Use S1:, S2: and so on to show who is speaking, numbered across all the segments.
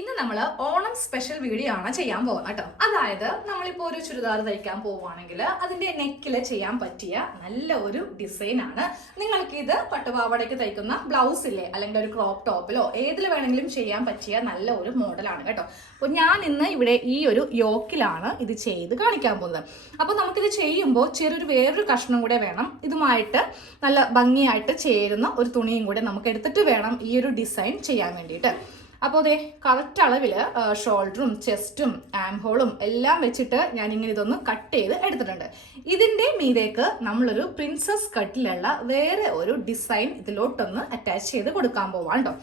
S1: ഇന്ന് നമ്മൾ Onam special video ആണ് ചെയ്യാൻ പോകുന്നത് കേട്ടോ. അതായത് നമ്മളിപ്പോൾ ഒരു ചുരിദാർ തയ്ക്കാൻ പോവുകയാണെങ്കിൽ അതിന്റെ നെക്കിൽ ചെയ്യാൻ പറ്റിയ നല്ല ഒരു ഡിസൈൻ ആണ്. നിങ്ങൾക്ക് ഇത് പട്ടുപാവാടയ്ക്ക് തയ്ക്കുന്ന ബ്ലൗസ് അല്ലെങ്കിൽ ഒരു ക്രോപ്പ് ടോപ്പിലോ ഏതിൽ വേണമെങ്കിലും ചെയ്യാൻ പറ്റിയ നല്ല ഒരു മോഡലാണ് കേട്ടോ. അപ്പോൾ ഞാൻ ഇന്ന് ഇവിടെ ഈ ഒരു യോക്കിലാണ് ഇത് ചെയ്ത് കാണിക്കാൻ പോകുന്നത്. അപ്പോൾ നമുക്കിത് ചെയ്യുമ്പോൾ ചെറിയൊരു വേറൊരു കഷ്ണം കൂടെ വേണം. ഇതുമായിട്ട് നല്ല ഭംഗിയായിട്ട് ചേരുന്ന ഒരു തുണിയും കൂടെ നമുക്ക് എടുത്തിട്ട് വേണം ഈ ഒരു ഡിസൈൻ ചെയ്യാൻ വേണ്ടിയിട്ട്. അപ്പോൾ അതെ കറക്റ്റ് അളവിൽ ഷോൾഡറും ചെസ്റ്റും ആംഹോളും എല്ലാം വെച്ചിട്ട് ഞാൻ ഇങ്ങനെ ഇതൊന്ന് കട്ട് ചെയ്ത് എടുത്തിട്ടുണ്ട്. ഇതിന്റെ മീതേക്ക് നമ്മളൊരു പ്രിൻസസ് കട്ടിലുള്ള വേറെ ഒരു ഡിസൈൻ ഇതിലോട്ടൊന്ന് അറ്റാച്ച് ചെയ്ത് കൊടുക്കാൻ പോവാം കേട്ടോ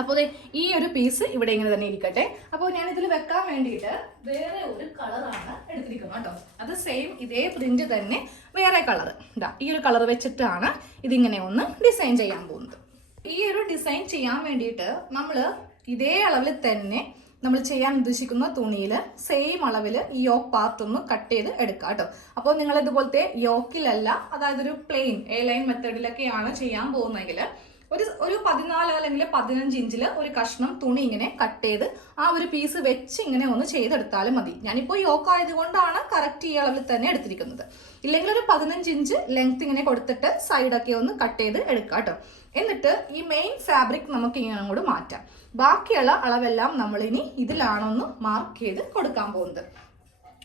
S1: അപ്പോൾ ഈ ഒരു പീസ് ഇവിടെ ഇങ്ങനെ തന്നെ ഇരിക്കട്ടെ. അപ്പോൾ ഞാൻ ഇതിൽ വെക്കാൻ വേണ്ടിയിട്ട് വേറെ ഒരു കളറാണ് എടുത്തിരിക്കുന്നത് കേട്ടോ അത് സെയിം ഇതേ പ്രിന്റ് തന്നെ വേറെ കളർ ഇതാ ഈ ഒരു കളർ വെച്ചിട്ടാണ് ഇതിങ്ങനെ ഒന്ന് ഡിസൈൻ ചെയ്യാൻ പോകുന്നത്. ഈ ഒരു ഡിസൈൻ ചെയ്യാൻ വേണ്ടിയിട്ട് നമ്മൾ ഇതേ അളവിൽ തന്നെ നമ്മൾ ചെയ്യാൻ ഉദ്ദേശിക്കുന്ന തുണിയിൽ സെയിം അളവിൽ ഈ യോക്ക് പാർട്ട് ഒന്ന് കട്ട് ചെയ്ത് എടുക്കുക കേട്ടോ. അപ്പോൾ നിങ്ങൾ ഇതുപോലത്തെ യോക്കിലല്ല അതായത് ഒരു പ്ലെയിൻ എ ലൈൻ മെത്തേഡിലൊക്കെയാണ് ചെയ്യാൻ പോകുന്നതെങ്കിൽ ഒരു ഒരു പതിനാല് അല്ലെങ്കിൽ പതിനഞ്ച് ഇഞ്ചിൽ ഒരു കഷ്ണം തുണി ഇങ്ങനെ കട്ട് ചെയ്ത് ആ ഒരു പീസ് വെച്ച് ഇങ്ങനെ ഒന്ന് ചെയ്തെടുത്താലും മതി. ഞാനിപ്പോൾ യോക്ക് ആയതുകൊണ്ടാണ് കറക്റ്റ് ഈ അളവിൽ തന്നെ എടുത്തിരിക്കുന്നത്. ഇല്ലെങ്കിൽ ഒരു പതിനഞ്ച് ഇഞ്ച് ലെങ്ത് ഇങ്ങനെ കൊടുത്തിട്ട് സൈഡൊക്കെ ഒന്ന് കട്ട് ചെയ്ത് എടുക്കുക കേട്ടോ. എന്നിട്ട് ഈ മെയിൻ ഫാബ്രിക് നമുക്ക് ഇങ്ങനെ അങ്ങോട്ട് മാറ്റാം. ബാക്കിയുള്ള അളവെല്ലാം നമ്മളിനി ഇതിലാണൊന്ന് മാർക്ക് ചെയ്ത് കൊടുക്കാൻ പോകുന്നത്.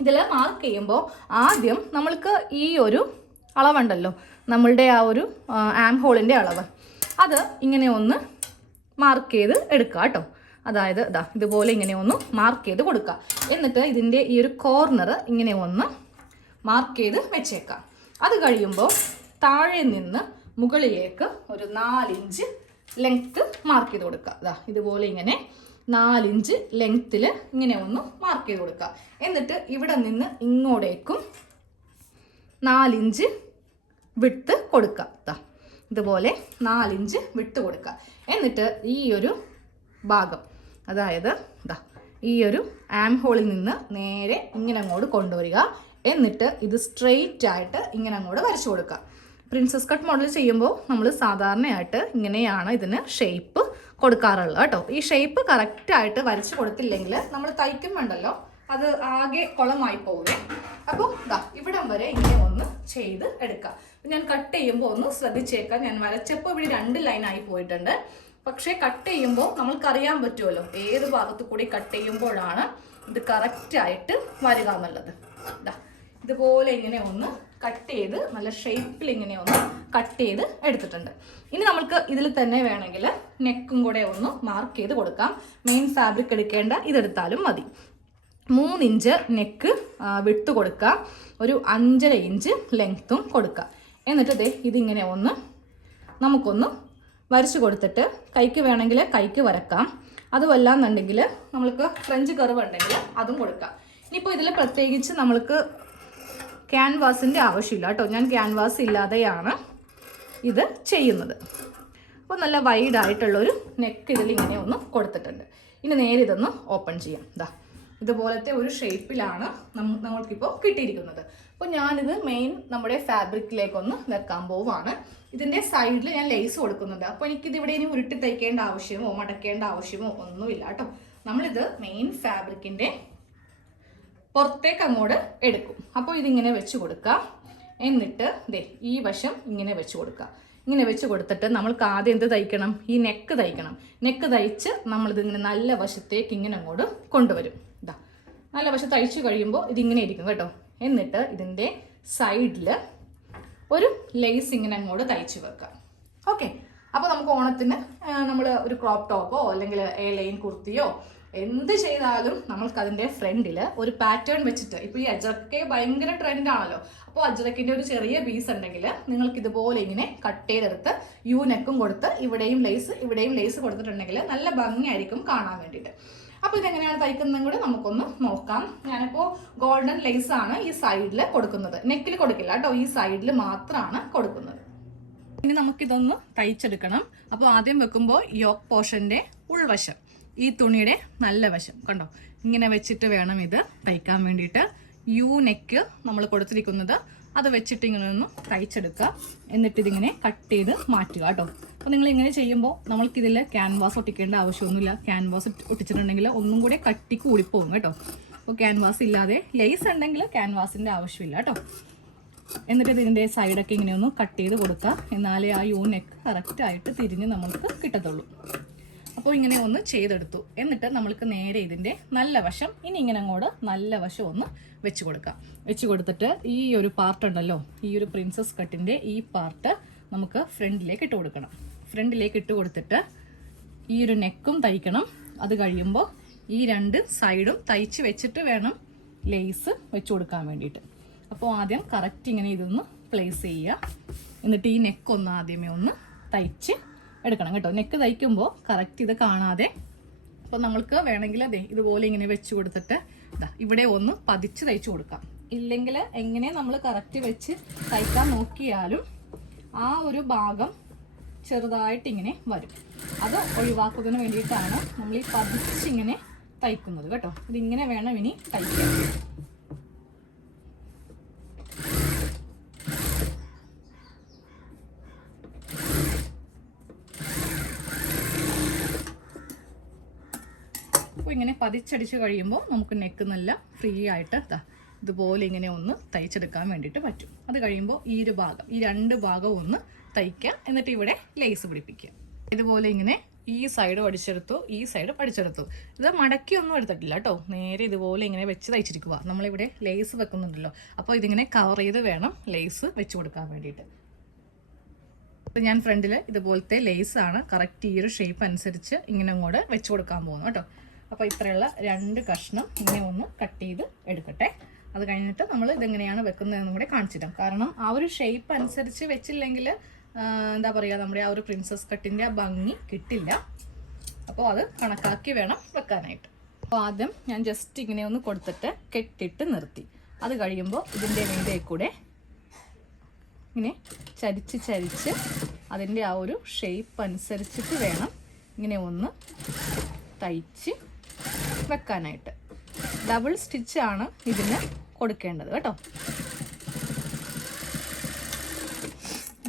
S1: ഇതിൽ മാർക്ക് ചെയ്യുമ്പോൾ ആദ്യം നമ്മൾക്ക് ഈ ഒരു അളവുണ്ടല്ലോ. നമ്മളുടെ ആ ഒരു ആം ഹോളിന്റെ അളവ്. അത് ഇങ്ങനെ ഒന്ന് മാർക്ക് ചെയ്ത് എടുക്കുക കേട്ടോ അതായത് ഇതാ ഇതുപോലെ ഇങ്ങനെ ഒന്ന് മാർക്ക് ചെയ്ത് കൊടുക്കുക എന്നിട്ട് ഇതിന്റെ ഈ ഒരു കോർണർ ഇങ്ങനെ ഒന്ന് മാർക്ക് ചെയ്ത് വെച്ചേക്കാം. അത് കഴിയുമ്പോൾ താഴെ നിന്ന് മുകളിലേക്ക് ഒരു നാലിഞ്ച് ലെങ്ത്ത് മാർക്ക് ചെയ്ത് കൊടുക്കുക അതാ ഇതുപോലെ ഇങ്ങനെ നാലിഞ്ച് ലെങ്ത്തിൽ ഇങ്ങനെ ഒന്ന് മാർക്ക് ചെയ്ത് കൊടുക്കുക എന്നിട്ട് ഇവിടെ നിന്ന് ഇങ്ങോട്ടേക്കും നാലിഞ്ച് വിട്ട് കൊടുക്കുക ഇതുപോലെ നാലിഞ്ച് വിട്ട് കൊടുക്കുക. എന്നിട്ട് ഈ ഒരു ഭാഗം അതായത് ഇതാ ഈ ഒരു ആം ഹോളിൽ നിന്ന് നേരെ ഇങ്ങനെ അങ്ങോട്ട് കൊണ്ടുവരിക. എന്നിട്ട് ഇത് സ്ട്രെയിറ്റ് ആയിട്ട് ഇങ്ങനെ അങ്ങോട്ട് വരച്ചു കൊടുക്കുക. പ്രിൻസസ് കട്ട് മോഡൽ ചെയ്യുമ്പോൾ നമ്മൾ സാധാരണയായിട്ട് ഇങ്ങനെയാണ് ഇതിന് ഷേപ്പ് കൊടുക്കാറുള്ളത് കേട്ടോ. ഈ ഷേപ്പ് കറക്റ്റായിട്ട് വരച്ച് കൊടുത്തില്ലെങ്കിൽ നമ്മൾ തയ്ക്കുമ്പോണ്ടല്ലോ അത് ആകെ കുളമായി പോകുന്നു അപ്പോൾ ഇവിടം വരെ ഇങ്ങനെ ഒന്ന് ചെയ്ത് എടുക്കാം ഞാൻ കട്ട് ചെയ്യുമ്പോൾ ഒന്ന് ശ്രദ്ധിച്ചേക്കാം. ഞാൻ വരച്ചപ്പോൾ ഇവിടെ രണ്ട് ലൈനായി പോയിട്ടുണ്ട്. പക്ഷേ കട്ട് ചെയ്യുമ്പോൾ നമ്മൾക്കറിയാൻ പറ്റുമല്ലോ ഏത് ഭാഗത്ത് കൂടി കട്ട് ചെയ്യുമ്പോഴാണ് ഇത് കറക്റ്റായിട്ട് വരിക എന്നുള്ളത്. ഇതുപോലെ ഇങ്ങനെ ഒന്ന് കട്ട് ചെയ്ത് നല്ല ഷേപ്പിൽ ഇങ്ങനെ ഒന്ന് കട്ട് ചെയ്ത് എടുത്തിട്ടുണ്ട്. ഇനി നമ്മൾക്ക് ഇതിൽ തന്നെ വേണമെങ്കിൽ നെക്കും കൂടെ ഒന്ന് മാർക്ക് ചെയ്ത് കൊടുക്കാം. മെയിൻ ഫാബ്രിക് എടുക്കേണ്ട ഇതെടുത്താലും മതി. മൂന്നിഞ്ച് നെക്ക് വിട്ട് കൊടുക്കുക ഒരു അഞ്ചര ഇഞ്ച് ലെങ്ത്തും കൊടുക്കുക എന്നിട്ട് ദേ ഇതിങ്ങനെ ഒന്ന് നമുക്കൊന്ന് വരച്ചു കൊടുത്തിട്ട് കൈക്ക് വേണമെങ്കിൽ കൈക്ക് വരക്കാം. അതുമല്ല എന്നുണ്ടെങ്കിൽ നമ്മൾക്ക് ഫ്രഞ്ച് കർവ് ഉണ്ടെങ്കിൽ അതും കൊടുക്കാം. ഇനിയിപ്പോൾ ഇതിൽ പ്രത്യേകിച്ച് നമ്മൾക്ക് ക്യാൻവാസിന്റെ ആവശ്യമില്ല കേട്ടോ. ഞാൻ ക്യാൻവാസ് ഇല്ലാതെയാണ് ഇത് ചെയ്യുന്നത്. അപ്പോൾ നല്ല വൈഡായിട്ടുള്ളൊരു നെക്ക് ഇതിൽ ഇങ്ങനെ ഒന്ന് കൊടുത്തിട്ടുണ്ട്. ഇനി നേരെ ഇതൊന്ന് ഓപ്പൺ ചെയ്യാം. ഇതാ ഇതുപോലത്തെ ഒരു ഷേപ്പിലാണ് നമ്മൾക്കിപ്പോൾ കിട്ടിയിരിക്കുന്നത്. അപ്പോൾ ഞാനിത് മെയിൻ നമ്മുടെ ഫാബ്രിക്കിലേക്കൊന്ന് വെക്കാൻ പോവുകയാണ് ഇതിന്റെ സൈഡിൽ ഞാൻ ലേസ് കൊടുക്കുന്നുണ്ട്. അപ്പോൾ എനിക്കിത് ഇവിടെ ഇനി ഉരുട്ടി തയ്ക്കേണ്ട ആവശ്യമോ മടക്കേണ്ട ആവശ്യമോ ഒന്നുമില്ല കേട്ടോ. നമ്മളിത് മെയിൻ ഫാബ്രിക്കിന്റെ പുറത്തേക്ക് അങ്ങോട്ട് എടുക്കും. അപ്പോൾ ഇതിങ്ങനെ വെച്ച് കൊടുക്കുക എന്നിട്ട് ദേ ഈ വശം ഇങ്ങനെ വെച്ച് കൊടുക്കുക ഇങ്ങനെ വെച്ച് കൊടുത്തിട്ട് നമ്മൾക്ക് ആദ്യം എന്ത് തയ്ക്കണം? ഈ നെക്ക് തയ്ക്കണം. നെക്ക് തയ്ച്ച് നമ്മളിതിങ്ങനെ നല്ല വശത്തേക്ക് ഇങ്ങനെ അങ്ങോട്ട് കൊണ്ടുവരും. ഇതാ നല്ല വശം തയ്ച്ചു കഴിയുമ്പോൾ ഇതിങ്ങനെ ഇരിക്കും കേട്ടോ. എന്നിട്ട് ഇതിന്റെ സൈഡിൽ ഒരു ലേസ് ഇങ്ങനെ അങ്ങോട്ട് തയ്ച്ചു വെക്കുക ഓക്കെ അപ്പോൾ നമുക്ക് ഓണത്തിന് നമ്മൾ ഒരു ക്രോപ്പ് ടോപ്പോ അല്ലെങ്കിൽ എ ലൈൻ കുർത്തിയോ എന്ത് ചെയ്താലും നമ്മൾക്ക് അതിന്റെ ഫ്രണ്ടിൽ ഒരു പാറ്റേൺ വെച്ചിട്ട് ഇപ്പോൾ ഈ അജ്രക്കെ ഭയങ്കര ട്രെൻഡ് ആണല്ലോ. അപ്പോൾ അജ്രക്കിന്റെ ഒരു ചെറിയ പീസ് ഉണ്ടെങ്കിൽ നിങ്ങൾക്ക് ഇതുപോലെ ഇങ്ങനെ കട്ട് ചെയ്തെടുത്ത് യൂനെക്കും കൊടുത്ത് ഇവിടെയും ലേസ് ഇവിടെയും ലേസ് കൊടുത്തിട്ടുണ്ടെങ്കിൽ നല്ല ഭംഗിയായിരിക്കും കാണാൻ വേണ്ടിയിട്ട്. അപ്പോൾ ഇതെങ്ങനെയാണ് തയ്ക്കുന്നതും കൂടെ നമുക്കൊന്ന് നോക്കാം. ഞാനിപ്പോൾ ഗോൾഡൻ ലേസ് ആണ് ഈ സൈഡിൽ കൊടുക്കുന്നത്. നെക്കിൽ കൊടുക്കില്ല കേട്ടോ. ഈ സൈഡിൽ മാത്രമാണ് കൊടുക്കുന്നത്. ഇനി നമുക്കിതൊന്ന് തയ്ച്ചെടുക്കണം. അപ്പോൾ ആദ്യം വെക്കുമ്പോൾ യോക്ക് പോർഷന്റെ ഉൾവശം. ഈ തുണിയുടെ നല്ല വശം. കണ്ടോ? ഇങ്ങനെ വെച്ചിട്ട് വേണം ഇത് തയ്ക്കാൻ വേണ്ടിയിട്ട്. യു നെക്ക് നമ്മൾ കൊടുത്തിരിക്കുന്നത്. അത് വെച്ചിട്ട് ഇങ്ങനെ ഒന്ന് തയ്ച്ചെടുക്കുക. എന്നിട്ട് ഇതിങ്ങനെ കട്ട് ചെയ്ത് മാറ്റുക കേട്ടോ. അപ്പോൾ നിങ്ങൾ ഇങ്ങനെ ചെയ്യുമ്പോൾ നമ്മൾക്കിതിൽ ക്യാൻവാസ് ഒട്ടിക്കേണ്ട ആവശ്യമൊന്നുമില്ല. ക്യാൻവാസ് ഒട്ടിച്ചിട്ടുണ്ടെങ്കിൽ ഒന്നും കൂടെ കട്ടി കൂടിപ്പോകും കേട്ടോ. അപ്പോൾ ക്യാൻവാസ് ഇല്ലാതെ ലേസ് ഉണ്ടെങ്കിൽ ക്യാൻവാസിന്റെ ആവശ്യമില്ല കേട്ടോ. എന്നിട്ട് ഇതിന്റെ സൈഡൊക്കെ ഇങ്ങനെ ഒന്ന് കട്ട് ചെയ്ത് കൊടുക്കുക. എന്നാലേ ആ യൂ നെക്ക് കറക്റ്റായിട്ട് തിരിഞ്ഞ് നമ്മൾക്ക് കിട്ടത്തുള്ളൂ. അപ്പോൾ ഇങ്ങനെ ഒന്ന് ചെയ്തെടുത്തു. എന്നിട്ട് നമ്മൾക്ക് നേരെ ഇതിന്റെ നല്ല വശം ഇനി ഇങ്ങനെ അങ്ങോട്ട് നല്ല വശം ഒന്ന് വെച്ച് കൊടുക്കാം. വെച്ച് കൊടുത്തിട്ട് ഈ ഒരു പാർട്ട് ഉണ്ടല്ലോ ഈ ഒരു പ്രിൻസസ് കട്ടിന്റെ ഈ പാർട്ട് നമുക്ക് ഫ്രണ്ടിലേക്ക് ഇട്ട് കൊടുക്കണം. ഫ്രണ്ടിലേക്ക് ഇട്ട് കൊടുത്തിട്ട് ഈ ഒരു നെക്കും തയ്ക്കണം. അത് കഴിയുമ്പോൾ ഈ രണ്ട് സൈഡും തയ്ച്ച് വെച്ചിട്ട് വേണം ലേസ് വെച്ച് കൊടുക്കാൻ വേണ്ടിയിട്ട്. അപ്പോൾ ആദ്യം കറക്റ്റ് ഇങ്ങനെ ഇതൊന്ന് പ്ലേസ് ചെയ്യുക. എന്നിട്ട് ഈ നെക്ക് ഒന്ന് ആദ്യമേ ഒന്ന് തയ്ച്ച് എടുക്കണം കേട്ടോ. നെക്ക് തയ്ക്കുമ്പോൾ കറക്റ്റ് ഇത് കാണാതെ അപ്പോൾ നമ്മൾക്ക് വേണമെങ്കിൽ അതെ ഇതുപോലെ ഇങ്ങനെ വെച്ച് കൊടുത്തിട്ട് ഇതാ ഇവിടെ ഒന്ന് പതിച്ച് തയ്ച്ചു കൊടുക്കാം. ഇല്ലെങ്കിൽ എങ്ങനെ നമ്മൾ കറക്റ്റ് വെച്ച് തയ്ക്കാൻ നോക്കിയാലും ആ ഒരു ഭാഗം ചെറുതായിട്ട് ഇങ്ങനെ വരും. അത് ഒഴിവാക്കുന്നതിന് വേണ്ടിയിട്ടാണ് നമ്മൾ ഈ പതിച്ചിങ്ങനെ തയ്ക്കുന്നത് കേട്ടോ. ഇതിങ്ങനെ വേണം ഇനി തയ്ക്കാൻ. അപ്പോൾ ഇങ്ങനെ പതിച്ചടിച്ച് കഴിയുമ്പോൾ നമുക്ക് നെക്ക് നല്ല ഫ്രീ ആയിട്ട് ദാ ഇതുപോലെ ഇങ്ങനെ ഒന്ന് തയ്ച്ചെടുക്കാൻ വേണ്ടിയിട്ട് പറ്റും. അത് കഴിയുമ്പോൾ ഈ ഒരു ഭാഗം ഈ രണ്ട് ഭാഗവും ഒന്ന് തയ്ക്കുക. എന്നിട്ട് ഇവിടെ ലേസ് പിടിപ്പിക്കുക. ഇതുപോലെ ഇങ്ങനെ ഈ സൈഡ് പഠിച്ചെടുത്തു ഈ സൈഡ് പഠിച്ചെടുത്തു. ഇത് മടക്കി ഒന്നും എടുത്തിട്ടില്ല കേട്ടോ. നേരെ ഇതുപോലെ ഇങ്ങനെ വെച്ച് തയ്ച്ചിരിക്കുക നമ്മളിവിടെ ലേസ് വെക്കുന്നുണ്ടല്ലോ. അപ്പോൾ ഇതിങ്ങനെ കവർ ചെയ്ത് വേണം ലേസ് വെച്ച് കൊടുക്കാൻ വേണ്ടിയിട്ട്. അപ്പോൾ ഞാൻ ഫ്രണ്ടിൽ ഇതുപോലത്തെ ലേസ് ആണ് കറക്റ്റ് ഈ ഒരു ഷേപ്പ് അനുസരിച്ച് ഇങ്ങനെ അങ്ങോട്ട് വെച്ച് കൊടുക്കാൻ പോകുന്നു കേട്ടോ. അപ്പോൾ ഇത്രയുള്ള രണ്ട് കഷ്ണം ഇങ്ങനെ ഒന്ന് കട്ട് ചെയ്ത് എടുക്കട്ടെ. അത് കഴിഞ്ഞിട്ട് നമ്മൾ ഇതെങ്ങനെയാണ് വെക്കുന്നതെന്നും കൂടെ കാണിച്ചിട്ടാം കാരണം ആ ഒരു ഷേപ്പ് അനുസരിച്ച് വെച്ചില്ലെങ്കിൽ എന്താ പറയുക നമ്മുടെ ആ ഒരു പ്രിൻസസ് കട്ടിന്റെ ആ ഭംഗി കിട്ടില്ല. അപ്പോൾ അത് കണക്കാക്കി വേണം വെക്കാനായിട്ട്. അപ്പോൾ ആദ്യം ഞാൻ ജസ്റ്റ് ഇങ്ങനെ ഒന്ന് കൊടുത്തിട്ട് കെട്ടിട്ട് നിർത്തി. അത് കഴിയുമ്പോൾ ഇതിന്റെ മീതെ കൂടെ ഇങ്ങനെ ചരിച്ച് ചരിച്ച് അതിന്റെ ആ ഒരു ഷേപ്പ് അനുസരിച്ചിട്ട് വേണം ഇങ്ങനെ ഒന്ന് തയ്ച്ച് വെക്കാനായിട്ട്. ഡബിൾ സ്റ്റിച്ച് ആണ് ഇതിന് കൊടുക്കേണ്ടത് കേട്ടോ.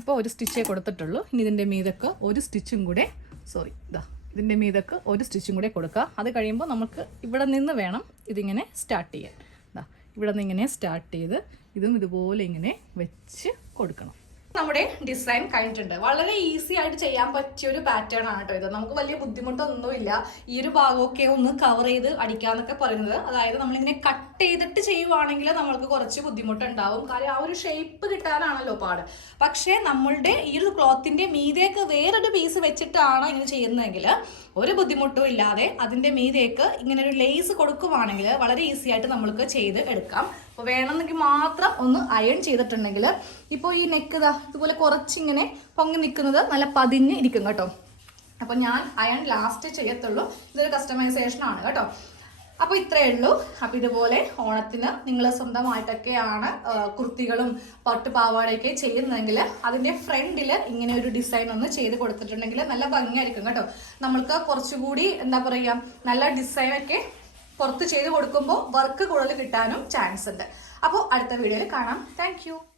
S1: ഇപ്പോൾ ഒരു സ്റ്റിച്ചേ കൊടുത്തിട്ടുള്ളൂ. ഇനി ഇതിന്റെ മീതൊക്കെ ഒരു സ്റ്റിച്ചും കൂടെ സോറി ഇതാ ഇതിന്റെ മീതൊക്കെ ഒരു സ്റ്റിച്ചും കൂടെ കൊടുക്കുക. അത് കഴിയുമ്പോൾ നമുക്ക് ഇവിടെ നിന്ന് വേണം ഇതിങ്ങനെ സ്റ്റാർട്ട് ചെയ്യാൻ. ഇതാ ഇവിടെ നിന്ന് ഇങ്ങനെ സ്റ്റാർട്ട് ചെയ്ത് ഇതും ഇതുപോലെ ഇങ്ങനെ വെച്ച് കൊടുക്കണം. നമ്മുടെ ഡിസൈൻ കഴിഞ്ഞിട്ടുണ്ട്. വളരെ ഈസി ആയിട്ട് ചെയ്യാൻ പറ്റിയ ഒരു പാറ്റേൺ ആണ് കേട്ടോ ഇത്. നമുക്ക് വലിയ ബുദ്ധിമുട്ടൊന്നുമില്ല. ഈ ഒരു ഭാഗമൊക്കെ ഒന്ന് കവർ ചെയ്ത് അടിക്കാന്നൊക്കെ പറയുന്നത്. അതായത് നമ്മളിങ്ങനെ കട്ട് ചെയ്തിട്ട് ചെയ്യുവാണെങ്കിൽ നമ്മൾക്ക് കുറച്ച് ബുദ്ധിമുട്ടുണ്ടാവും. കാര്യം ആ ഒരു ഷേപ്പ് കിട്ടാനാണല്ലോ പാട്. പക്ഷേ നമ്മളുടെ ഈ ഒരു ക്ലോത്തിന്റെ മീതേക്ക് വേറൊരു പീസ് വെച്ചിട്ടാണ് ഇങ്ങനെ ചെയ്യുന്നതെങ്കിൽ ഒരു ബുദ്ധിമുട്ടും ഇല്ലാതെ അതിന്റെ മീതേക്ക് ഇങ്ങനെ ഒരു ലേസ് കൊടുക്കുവാണെങ്കിൽ വളരെ ഈസി ആയിട്ട് നമ്മൾക്ക് ചെയ്ത് എടുക്കാം. അപ്പോൾ വേണമെന്നെങ്കിൽ മാത്രം ഒന്ന് അയൺ ചെയ്തിട്ടുണ്ടെങ്കിൽ ഇപ്പോൾ ഈ നെക്ക് ഇതാ ഇതുപോലെ കുറച്ചിങ്ങനെ പൊങ്ങി നിൽക്കുന്നത് നല്ല പതിഞ്ഞ് ഇരിക്കും കേട്ടോ. അപ്പോൾ ഞാൻ അയൺ ലാസ്റ്റ് ചെയ്യത്തുള്ളൂ. ഇതൊരു കസ്റ്റമൈസേഷൻ ആണ് കേട്ടോ. അപ്പോൾ ഇത്രയേ ഉള്ളൂ. അപ്പോൾ ഇതുപോലെ ഓണത്തിന് നിങ്ങൾ സ്വന്തമായിട്ടൊക്കെയാണ് കുർത്തികളും പട്ടുപാവാടയൊക്കെ ചെയ്യുന്നതെങ്കിൽ അതിന്റെ ഫ്രണ്ടിൽ ഇങ്ങനെ ഒരു ഡിസൈൻ ഒന്ന് ചെയ്ത് കൊടുത്തിട്ടുണ്ടെങ്കിൽ നല്ല ഭംഗിയായിരിക്കും കേട്ടോ. നമ്മൾക്ക് കുറച്ചുകൂടി എന്താ പറയുക നല്ല ഡിസൈനൊക്കെ പുറത്ത് ചെയ്ത് കൊടുക്കുമ്പോൾ വർക്ക് കൂടുതൽ കിട്ടാനും ചാൻസ് ഉണ്ട്. അപ്പോൾ അടുത്ത വീഡിയോയിൽ കാണാം. താങ്ക്